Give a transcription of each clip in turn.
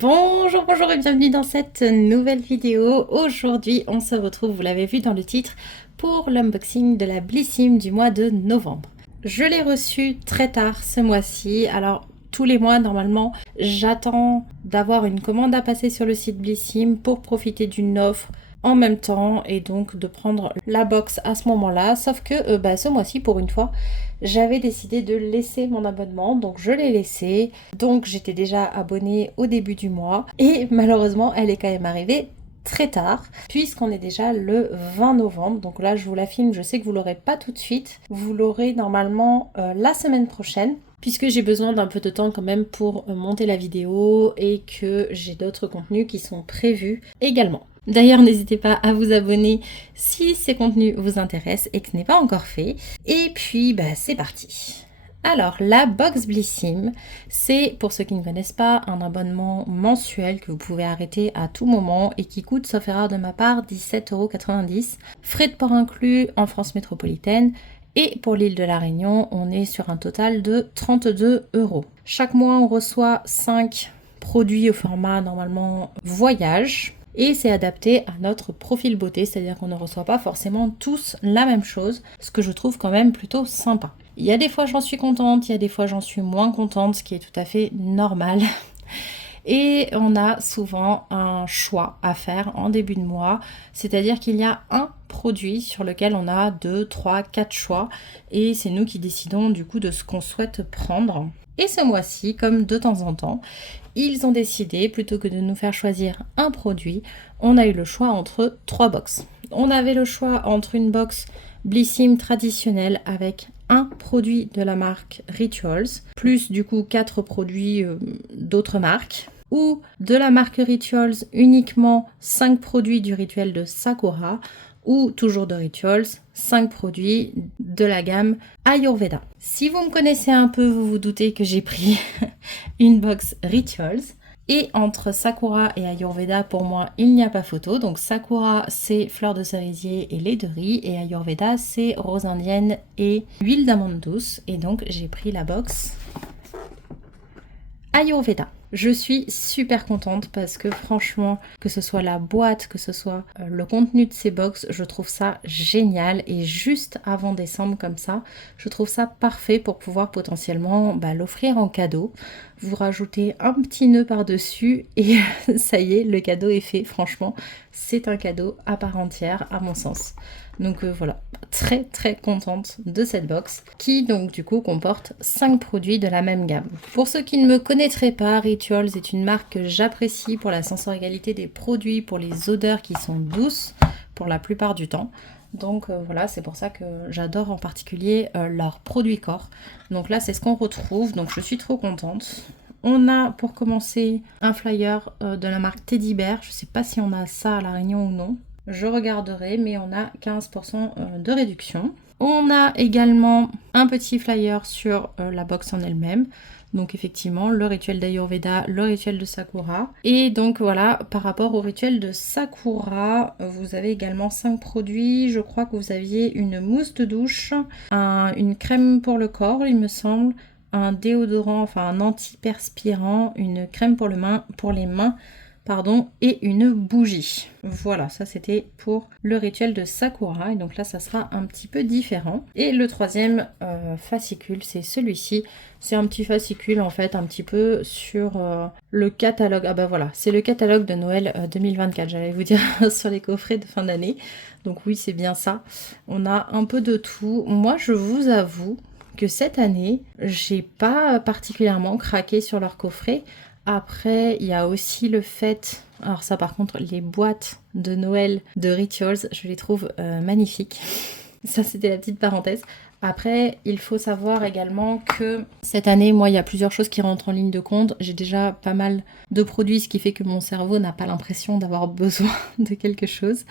Bonjour, bonjour et bienvenue dans cette nouvelle vidéo. Aujourd'hui, on se retrouve, vous l'avez vu dans le titre, pour l'unboxing de la Blissim du mois de novembre. Je l'ai reçu très tard ce mois-ci, alors tous les mois normalement, j'attends d'avoir une commande à passer sur le site Blissim pour profiter d'une offre en même temps et donc de prendre la box à ce moment-là, sauf que ce mois-ci, pour une fois, j'avais décidé de laisser mon abonnement, donc je l'ai laissé. Donc j'étais déjà abonnée au début du mois et malheureusement elle est quand même arrivée très tard puisqu'on est déjà le 20 novembre. Donc là je vous la filme, je sais que vous l'aurez pas tout de suite, vous l'aurez normalement la semaine prochaine puisque j'ai besoin d'un peu de temps quand même pour monter la vidéo et que j'ai d'autres contenus qui sont prévus également. D'ailleurs, n'hésitez pas à vous abonner si ces contenus vous intéressent et que ce n'est pas encore fait. Et puis, c'est parti. Alors, la box Blissim, c'est, pour ceux qui ne connaissent pas, un abonnement mensuel que vous pouvez arrêter à tout moment et qui coûte, sauf erreur de ma part, 17,90 €. Frais de port inclus en France métropolitaine. Et pour l'île de la Réunion, on est sur un total de 32 €. Chaque mois, on reçoit 5 produits au format normalement voyage. Et c'est adapté à notre profil beauté, c'est-à-dire qu'on ne reçoit pas forcément tous la même chose, ce que je trouve quand même plutôt sympa. Il y a des fois j'en suis contente, il y a des fois j'en suis moins contente, ce qui est tout à fait normal. Et on a souvent un choix à faire en début de mois, c'est-à-dire qu'il y a un produit sur lequel on a 2, 3, 4 choix et c'est nous qui décidons du coup de ce qu'on souhaite prendre. Et ce mois-ci, comme de temps en temps, ils ont décidé, plutôt que de nous faire choisir un produit, on a eu le choix entre 3 box. On avait le choix entre une box Blissim traditionnelle avec un produit de la marque Rituals, plus du coup 4 produits d'autres marques, ou de la marque Rituals uniquement 5 produits du rituel de Sakura, ou toujours de Rituals, 5 produits de la gamme Ayurveda. Si vous me connaissez un peu, vous vous doutez que j'ai pris une box Rituals. Et entre Sakura et Ayurveda, pour moi, il n'y a pas photo. Donc Sakura, c'est fleurs de cerisier et lait de riz. Et Ayurveda, c'est rose indienne et huile d'amande douce. Et donc, j'ai pris la box Ayurveda. Je suis super contente parce que franchement, que ce soit la boîte, que ce soit le contenu de ces box, je trouve ça génial et juste avant décembre comme ça, je trouve ça parfait pour pouvoir potentiellement l'offrir en cadeau. Vous rajoutez un petit nœud par-dessus et ça y est, le cadeau est fait. Franchement, c'est un cadeau à part entière à mon sens. Donc voilà, très très contente de cette box qui donc du coup comporte 5 produits de la même gamme. Pour ceux qui ne me connaîtraient pas, Rituals est une marque que j'apprécie pour la sensorialité des produits, pour les odeurs qui sont douces pour la plupart du temps. Donc voilà, c'est pour ça que j'adore en particulier leurs produits corps. Donc là, c'est ce qu'on retrouve, donc je suis trop contente. On a pour commencer un flyer de la marque Teddy Bear. Je ne sais pas si on a ça à La Réunion ou non. Je regarderai, mais on a 15% de réduction. On a également un petit flyer sur la box en elle-même. Donc effectivement, le rituel d'Ayurveda, le rituel de Sakura. Et donc voilà, par rapport au rituel de Sakura, vous avez également 5 produits. Je crois que vous aviez une mousse de douche, une crème pour le corps, il me semble, un déodorant, enfin un antiperspirant, une crème pour les mains, et une bougie. Voilà, ça c'était pour le rituel de Sakura. Et donc là, ça sera un petit peu différent. Et le troisième fascicule, c'est celui-ci. C'est un petit fascicule en fait, un petit peu sur le catalogue. Ah bah voilà, c'est le catalogue de Noël 2024, j'allais vous dire, sur les coffrets de fin d'année. Donc oui, c'est bien ça. On a un peu de tout. Moi, je vous avoue que cette année, j'ai pas particulièrement craqué sur leur coffret. Après, il y a aussi le fait, alors ça par contre, les boîtes de Noël de Rituals, je les trouve magnifiques. Ça, c'était la petite parenthèse. Après, il faut savoir également que cette année, moi, il y a plusieurs choses qui rentrent en ligne de compte. J'ai déjà pas mal de produits, ce qui fait que mon cerveau n'a pas l'impression d'avoir besoin de quelque chose.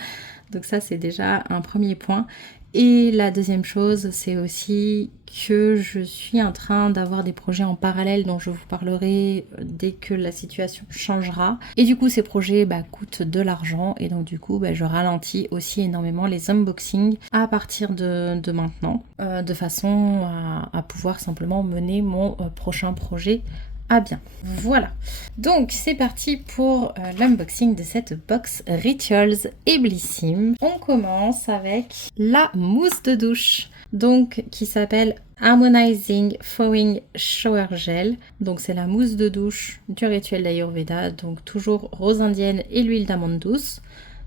Donc ça, c'est déjà un premier point. Et la deuxième chose, c'est aussi que je suis en train d'avoir des projets en parallèle dont je vous parlerai dès que la situation changera. Et du coup, ces projets coûtent de l'argent et donc du coup, je ralentis aussi énormément les unboxings à partir de maintenant, de façon à pouvoir simplement mener mon prochain projet à bien. Voilà, donc c'est parti pour l'unboxing de cette box Rituals et Blissim. On commence avec la mousse de douche, donc qui s'appelle Harmonizing Foaming Shower Gel. Donc c'est la mousse de douche du rituel d'Ayurveda, donc toujours rose indienne et l'huile d'amande douce.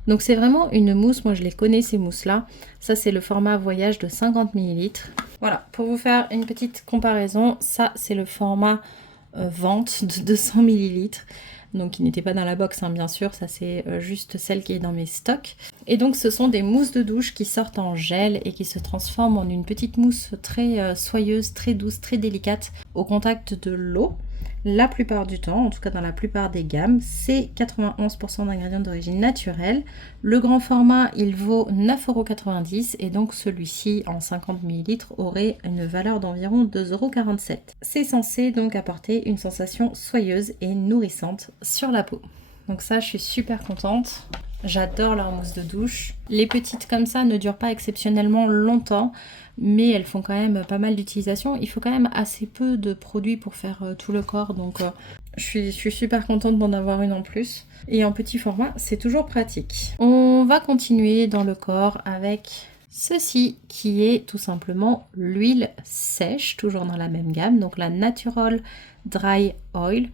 Donc c'est vraiment une mousse, moi je les connais ces mousses là. Ça c'est le format voyage de 50 ml. Voilà, pour vous faire une petite comparaison, ça c'est le format vente de 200 ml. Donc qui n'était pas dans la box, hein, bien sûr, ça c'est juste celle qui est dans mes stocks. Et donc ce sont des mousses de douche qui sortent en gel et qui se transforment en une petite mousse très soyeuse, très douce, très délicate au contact de l'eau. La plupart du temps, en tout cas dans la plupart des gammes, c'est 91% d'ingrédients d'origine naturelle. Le grand format, il vaut 9,90 € et donc celui-ci en 50 ml aurait une valeur d'environ 2,47 €. C'est censé donc apporter une sensation soyeuse et nourrissante sur la peau. Donc ça, je suis super contente. J'adore leur mousse de douche. Les petites comme ça ne durent pas exceptionnellement longtemps, mais elles font quand même pas mal d'utilisation. Il faut quand même assez peu de produits pour faire tout le corps, donc je suis super contente d'en avoir une en plus. Et en petit format, c'est toujours pratique. On va continuer dans le corps avec ceci qui est tout simplement l'huile sèche, toujours dans la même gamme, donc la Natural Dry Oil.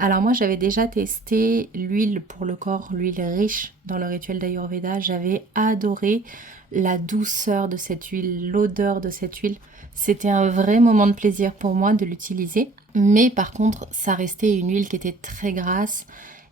Alors moi j'avais déjà testé l'huile pour le corps, l'huile riche dans le rituel d'Ayurveda. J'avais adoré la douceur de cette huile, l'odeur de cette huile. C'était un vrai moment de plaisir pour moi de l'utiliser. Mais par contre ça restait une huile qui était très grasse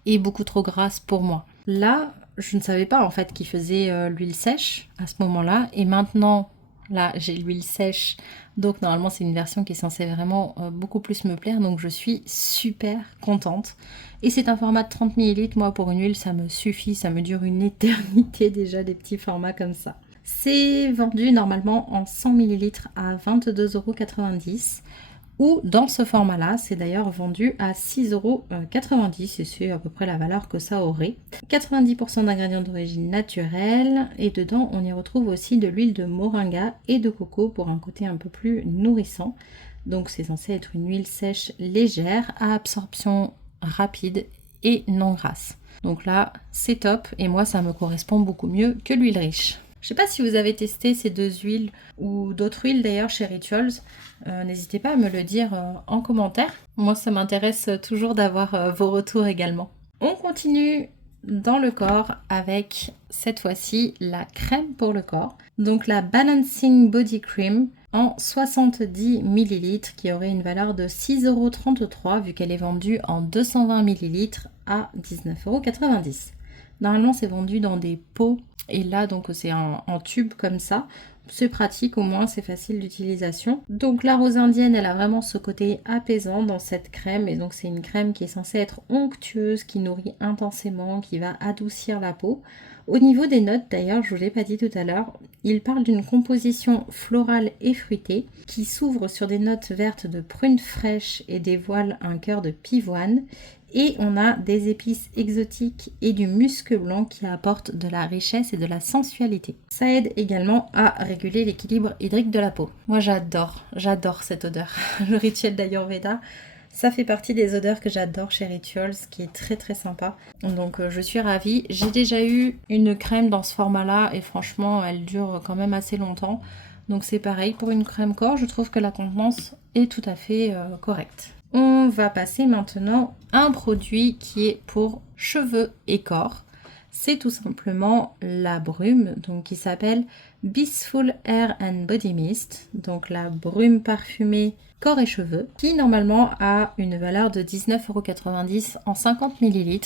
et beaucoup trop grasse pour moi. Là je ne savais pas en fait qu'ils faisaient l'huile sèche à ce moment-là. Et maintenant là j'ai l'huile sèche. Donc normalement c'est une version qui est censée vraiment beaucoup plus me plaire, donc je suis super contente. Et c'est un format de 30 ml, moi pour une huile ça me suffit, ça me dure une éternité déjà des petits formats comme ça. C'est vendu normalement en 100 ml à 22,90 € ou dans ce format là c'est d'ailleurs vendu à 6,90 € et c'est à peu près la valeur que ça aurait. 90% d'ingrédients d'origine naturelle et dedans on y retrouve aussi de l'huile de moringa et de coco pour un côté un peu plus nourrissant. Donc c'est censé être une huile sèche légère à absorption rapide et non grasse. Donc là c'est top et moi ça me correspond beaucoup mieux que l'huile riche. Je sais pas si vous avez testé ces deux huiles ou d'autres huiles d'ailleurs chez Rituals. N'hésitez pas à me le dire en commentaire. Moi ça m'intéresse toujours d'avoir vos retours également. On continue dans le corps avec cette fois-ci la crème pour le corps. Donc la Balancing Body Cream en 70 ml qui aurait une valeur de 6,33 € vu qu'elle est vendue en 220 ml à 19,90 €. Normalement c'est vendu dans des pots et là donc c'est en tube comme ça. C'est pratique, au moins c'est facile d'utilisation. Donc la rose indienne elle a vraiment ce côté apaisant dans cette crème et donc c'est une crème qui est censée être onctueuse, qui nourrit intensément, qui va adoucir la peau. Au niveau des notes d'ailleurs, je vous l'ai pas dit tout à l'heure, il parle d'une composition florale et fruitée qui s'ouvre sur des notes vertes de prune fraîche et dévoile un cœur de pivoine. Et on a des épices exotiques et du musc blanc qui apportent de la richesse et de la sensualité. Ça aide également à réguler l'équilibre hydrique de la peau. Moi j'adore cette odeur. Le rituel d'Ayurveda, ça fait partie des odeurs que j'adore chez Rituals, qui est très très sympa. Donc je suis ravie. J'ai déjà eu une crème dans ce format-là et franchement elle dure quand même assez longtemps. Donc c'est pareil, pour une crème corps, je trouve que la contenance est tout à fait correcte. On va passer maintenant à un produit qui est pour cheveux et corps. C'est tout simplement la brume, donc qui s'appelle Blissful Hair and Body Mist. Donc la brume parfumée corps et cheveux, qui normalement a une valeur de 19,90 € en 50 ml.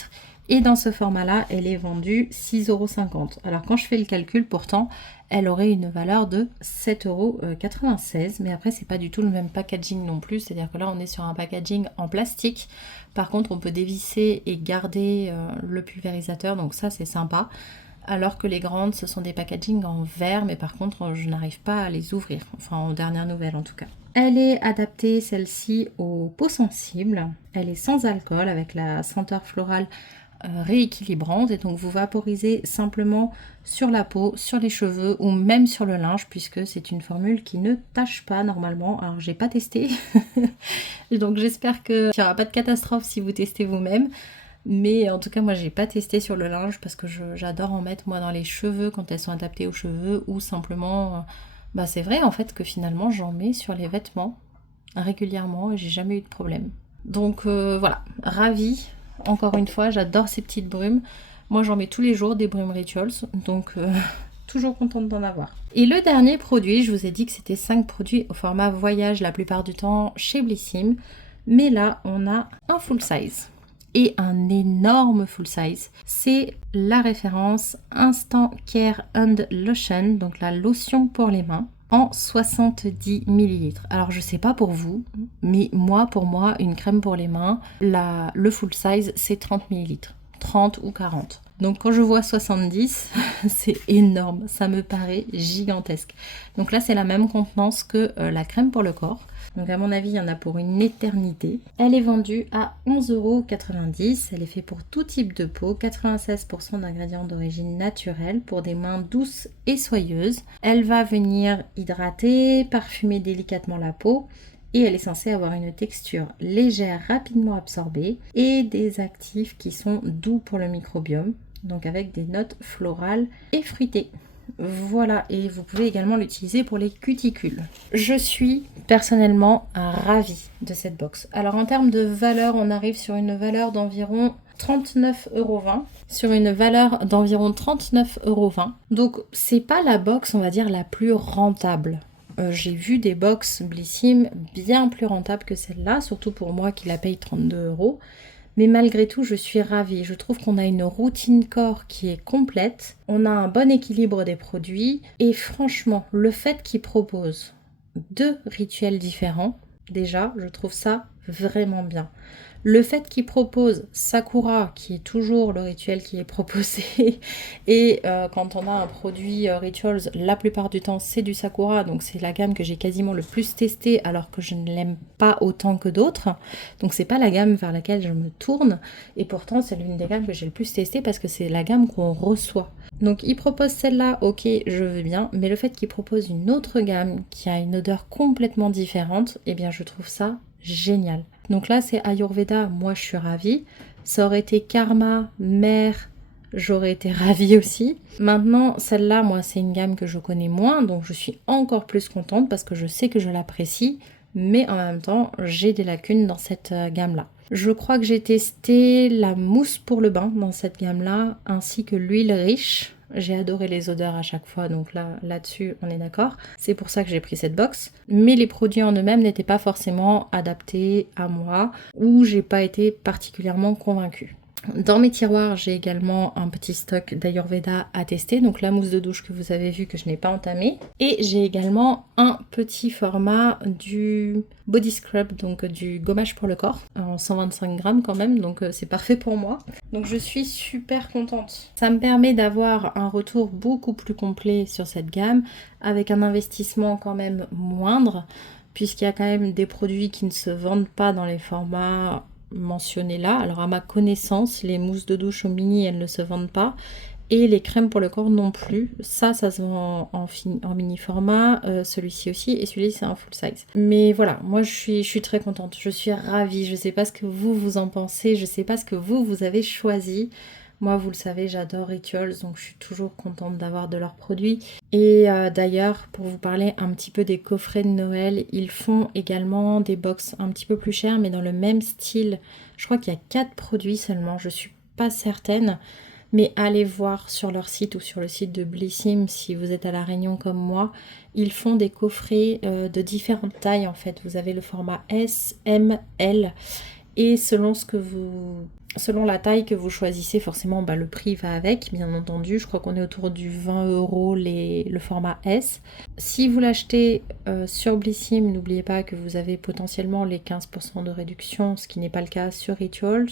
Et dans ce format-là, elle est vendue 6,50 €. Alors quand je fais le calcul, pourtant, elle aurait une valeur de 7,96 €. Mais après, c'est pas du tout le même packaging non plus. C'est-à-dire que là, on est sur un packaging en plastique. Par contre, on peut dévisser et garder le pulvérisateur. Donc ça, c'est sympa. Alors que les grandes, ce sont des packagings en verre. Mais par contre, je n'arrive pas à les ouvrir. Enfin, aux dernières nouvelles en tout cas. Elle est adaptée, celle-ci, aux peaux sensibles. Elle est sans alcool, avec la senteur florale rééquilibrante et donc vous vaporisez simplement sur la peau, sur les cheveux ou même sur le linge puisque c'est une formule qui ne tâche pas normalement. Alors j'ai pas testé et donc j'espère qu'il n'y aura pas de catastrophe si vous testez vous-même. Mais en tout cas moi j'ai pas testé sur le linge parce que j'adore en mettre moi dans les cheveux quand elles sont adaptées aux cheveux ou simplement c'est vrai en fait que finalement j'en mets sur les vêtements régulièrement et j'ai jamais eu de problème. Donc voilà, ravie. Encore une fois, j'adore ces petites brumes. Moi, j'en mets tous les jours des brumes Rituals, donc toujours contente d'en avoir. Et le dernier produit, je vous ai dit que c'était 5 produits au format voyage la plupart du temps chez Blissim. Mais là, on a un full size. Et un énorme full size. C'est la référence Instant Care and Lotion, donc la lotion pour les mains, en 70 ml. Alors je sais pas pour vous, mais pour moi, une crème pour les mains, le full size, c'est 30 ml. 30 ou 40. Donc quand je vois 70, c'est énorme, ça me paraît gigantesque. Donc là, c'est la même contenance que la crème pour le corps. Donc à mon avis, il y en a pour une éternité. Elle est vendue à 11,90 €. Elle est faite pour tout type de peau, 96% d'ingrédients d'origine naturelle pour des mains douces et soyeuses. Elle va venir hydrater, parfumer délicatement la peau. Et elle est censée avoir une texture légère, rapidement absorbée et des actifs qui sont doux pour le microbiome, donc avec des notes florales et fruitées. Voilà, et vous pouvez également l'utiliser pour les cuticules. Je suis personnellement ravie de cette box. Alors en termes de valeur, on arrive sur une valeur d'environ 39,20 €, sur une valeur d'environ 39,20 €. Donc c'est pas la box, on va dire, la plus rentable. J'ai vu des box Blissim bien plus rentables que celle-là, surtout pour moi qui la paye 32 €. Mais malgré tout, je suis ravie. Je trouve qu'on a une routine corps qui est complète. On a un bon équilibre des produits. Et franchement, le fait qu'ils proposent 2 rituels différents, déjà, je trouve ça vraiment bien. Le fait qu'ils proposent Sakura, qui est toujours le rituel qui est proposé, et quand on a un produit Rituals, la plupart du temps c'est du Sakura, donc c'est la gamme que j'ai quasiment le plus testée alors que je ne l'aime pas autant que d'autres. Donc c'est pas la gamme vers laquelle je me tourne, et pourtant c'est l'une des gammes que j'ai le plus testée parce que c'est la gamme qu'on reçoit. Donc ils proposent celle-là, ok, je veux bien, mais le fait qu'ils proposent une autre gamme qui a une odeur complètement différente, eh bien je trouve ça génial. Donc là c'est Ayurveda, moi je suis ravie. Ça aurait été Karma, Mère, j'aurais été ravie aussi. Maintenant celle-là, moi c'est une gamme que je connais moins, donc je suis encore plus contente parce que je sais que je l'apprécie, mais en même temps j'ai des lacunes dans cette gamme-là. Je crois que j'ai testé la mousse pour le bain dans cette gamme-là, ainsi que l'huile riche. J'ai adoré les odeurs à chaque fois, donc là-dessus on est d'accord. C'est pour ça que j'ai pris cette box. Mais les produits en eux-mêmes n'étaient pas forcément adaptés à moi, ou j'ai pas été particulièrement convaincue. Dans mes tiroirs, j'ai également un petit stock d'Ayurveda à tester, donc la mousse de douche que vous avez vue que je n'ai pas entamée. Et j'ai également un petit format du body scrub, donc du gommage pour le corps, en 125 grammes quand même, donc c'est parfait pour moi. Donc je suis super contente. Ça me permet d'avoir un retour beaucoup plus complet sur cette gamme, avec un investissement quand même moindre, puisqu'il y a quand même des produits qui ne se vendent pas dans les formats mentionnés là. Alors à ma connaissance, les mousses de douche au mini, elles ne se vendent pas. Et les crèmes pour le corps non plus. Ça se vend en mini format, celui-ci aussi, et celui-ci c'est un full size. Mais voilà, moi je suis très contente, je suis ravie. Je sais pas ce que vous en pensez, je sais pas ce que vous avez choisi. Moi, vous le savez, j'adore Rituals, donc je suis toujours contente d'avoir de leurs produits. Et d'ailleurs, pour vous parler un petit peu des coffrets de Noël, ils font également des box un petit peu plus chères, mais dans le même style. Je crois qu'il y a 4 produits seulement, je suis pas certaine. Mais allez voir sur leur site ou sur le site de Blissim si vous êtes à La Réunion comme moi. Ils font des coffrets de différentes tailles en fait. Vous avez le format S, M, L. Et selon la taille que vous choisissez, forcément le prix va avec, bien entendu. Je crois qu'on est autour du 20 € le format S. Si vous l'achetez sur Blissim, n'oubliez pas que vous avez potentiellement les 15% de réduction, ce qui n'est pas le cas sur Rituals.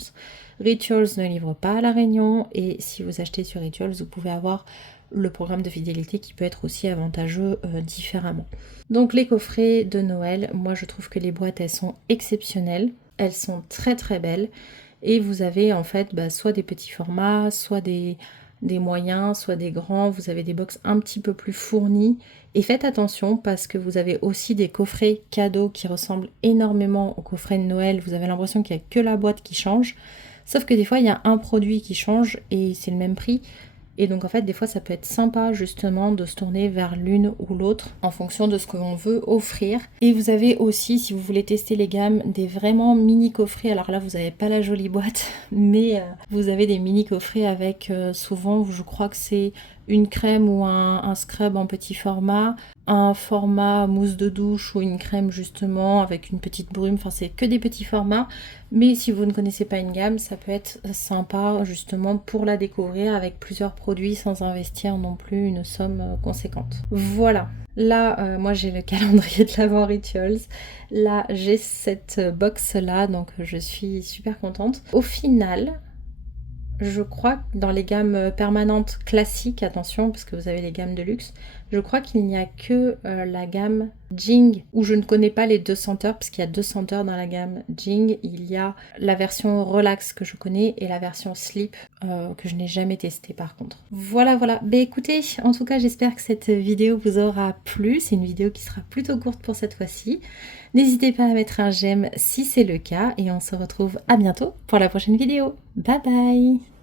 Rituals ne livre pas à La Réunion, et si vous achetez sur Rituals, vous pouvez avoir le programme de fidélité qui peut être aussi avantageux différemment. Donc les coffrets de Noël, moi je trouve que les boîtes elles sont exceptionnelles, elles sont très très belles. Et vous avez en fait soit des petits formats, soit des moyens, soit des grands. Vous avez des box un petit peu plus fournies. Et faites attention parce que vous avez aussi des coffrets cadeaux qui ressemblent énormément aux coffrets de Noël. Vous avez l'impression qu'il n'y a que la boîte qui change. Sauf que des fois, il y a un produit qui change et c'est le même prix. Et donc en fait, des fois, ça peut être sympa justement de se tourner vers l'une ou l'autre en fonction de ce que l'on veut offrir. Et vous avez aussi, si vous voulez tester les gammes, des vraiment mini coffrets. Alors là, vous n'avez pas la jolie boîte, mais vous avez des mini coffrets avec souvent, je crois que c'est une crème ou un scrub en petit format, un format mousse de douche ou une crème justement avec une petite brume. Enfin, c'est que des petits formats. Mais si vous ne connaissez pas une gamme, ça peut être sympa justement pour la découvrir avec plusieurs produits sans investir non plus une somme conséquente. Voilà. Là, moi j'ai le calendrier de l'Avent Rituals. Là, j'ai cette box là, donc je suis super contente. Au final, je crois que dans les gammes permanentes classiques, attention, parce que vous avez les gammes de luxe, je crois qu'il n'y a que la gamme Jing, où je ne connais pas les deux senteurs, parce qu'il y a deux senteurs dans la gamme Jing. Il y a la version relax que je connais et la version sleep que je n'ai jamais testée par contre. Voilà, voilà. Ben écoutez, en tout cas, j'espère que cette vidéo vous aura plu. C'est une vidéo qui sera plutôt courte pour cette fois-ci. N'hésitez pas à mettre un j'aime si c'est le cas et on se retrouve à bientôt pour la prochaine vidéo. Bye bye!